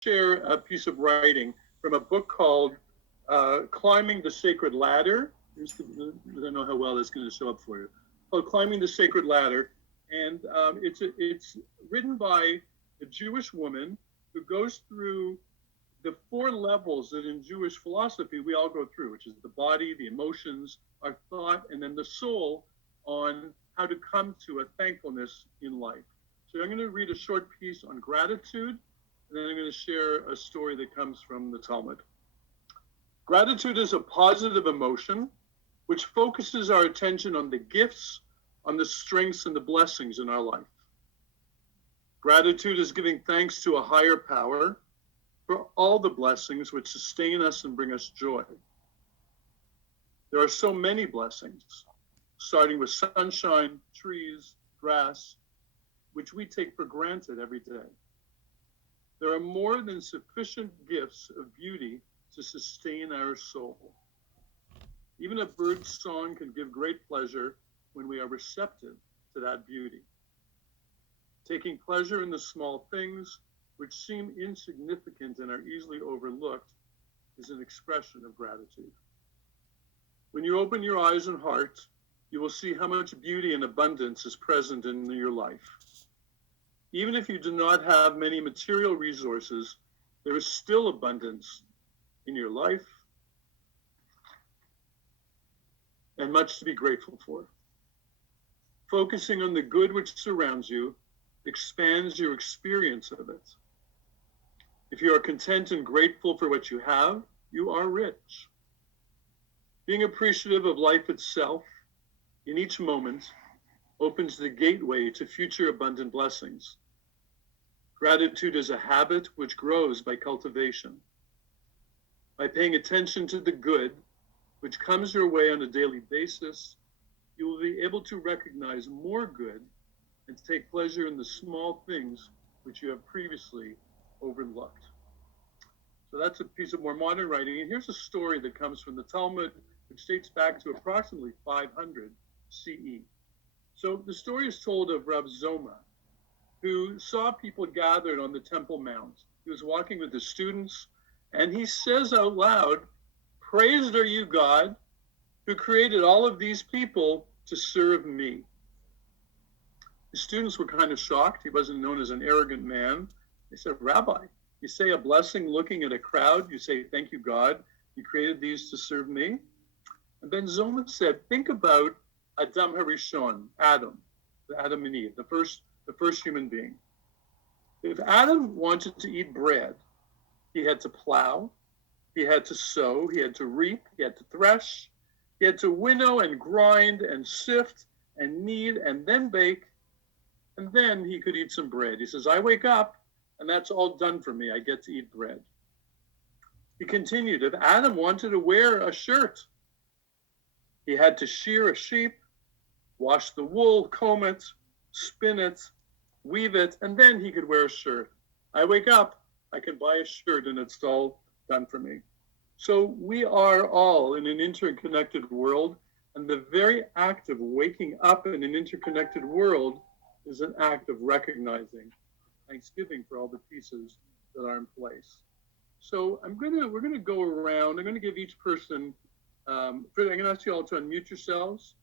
share a piece of writing from a book called Climbing the Sacred Ladder. I don't know how well that's going to show up for you. Called Climbing the Sacred Ladder. And it's written by a Jewish woman who goes through the four levels that in Jewish philosophy we all go through, which is the body, the emotions, our thought, and then the soul, on how to come to a thankfulness in life. So I'm going to read a short piece on gratitude, and then I'm going to share a story that comes from the Talmud. Gratitude is a positive emotion which focuses our attention on the gifts, on the strengths and the blessings in our life. Gratitude is giving thanks to a higher power for all the blessings which sustain us and bring us joy. There are so many blessings, starting with sunshine, trees, grass, which we take for granted every day. There are more than sufficient gifts of beauty to sustain our soul. Even a bird's song can give great pleasure when we are receptive to that beauty. Taking pleasure in the small things which seem insignificant and are easily overlooked is an expression of gratitude. When you open your eyes and heart, you will see how much beauty and abundance is present in your life. Even if you do not have many material resources, there is still abundance in your life and much to be grateful for. Focusing on the good which surrounds you expands your experience of it. If you are content and grateful for what you have, you are rich. Being appreciative of life itself in each moment opens the gateway to future abundant blessings. Gratitude is a habit which grows by cultivation. By paying attention to the good which comes your way on a daily basis, you will be able to recognize more good and to take pleasure in the small things which you have previously overlooked. So that's a piece of more modern writing. And here's a story that comes from the Talmud, which dates back to approximately 500 CE. So the story is told of Rabbi Zoma, who saw people gathered on the Temple Mount. He was walking with his students, and he says out loud, "Praised are you, God, who created all of these people to serve me." The students were kind of shocked. He wasn't known as an arrogant man. They said, "Rabbi, you say a blessing looking at a crowd. You say, 'Thank you, God. You created these to serve me.'" And then Zoma said, "Think about Adam Harishon, Adam and Eve, the first human being. If Adam wanted to eat bread, he had to plow, he had to sow, he had to reap, he had to thresh, he had to winnow and grind and sift and knead and then bake, and then he could eat some bread. He says, I wake up and that's all done for me. I get to eat bread." He continued, if Adam wanted to wear a shirt, he had to shear a sheep, wash the wool, comb it, spin it, weave it, and then he could wear a shirt. I wake up, I can buy a shirt, and it's all done for me. So we are all in an interconnected world, and the very act of waking up in an interconnected world is an act of recognizing thanksgiving for all the pieces that are in place. So we're gonna go around. I'm gonna give each person, I'm gonna ask you all to unmute yourselves,